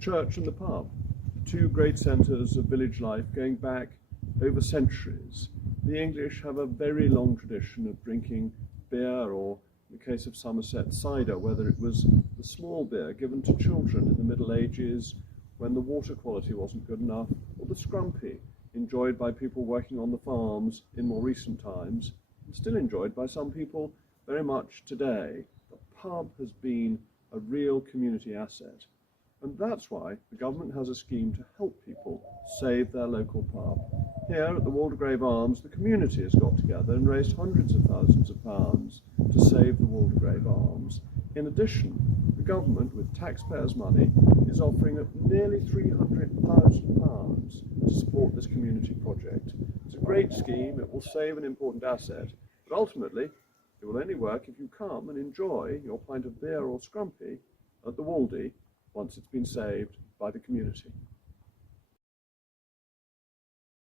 church and the pub, two great centres of village life going back over centuries. The English have a very long tradition of drinking beer, or in the case of Somerset, cider, whether it was the small beer given to children in the Middle Ages when the water quality wasn't good enough, or the scrumpy, enjoyed by people working on the farms in more recent times, and still enjoyed by some people very much today. The pub has been a real community asset. And that's why the government has a scheme to help people save their local pub. Here at the Waldegrave Arms, the community has got together and raised hundreds of thousands of pounds to save the Waldegrave Arms. In addition, the government, with taxpayers' money, is offering nearly £300,000 to support this community project. It's a great scheme, it will save an important asset, but ultimately it will only work if you come and enjoy your pint of beer or scrumpy at the Waldie once it's been saved by the community.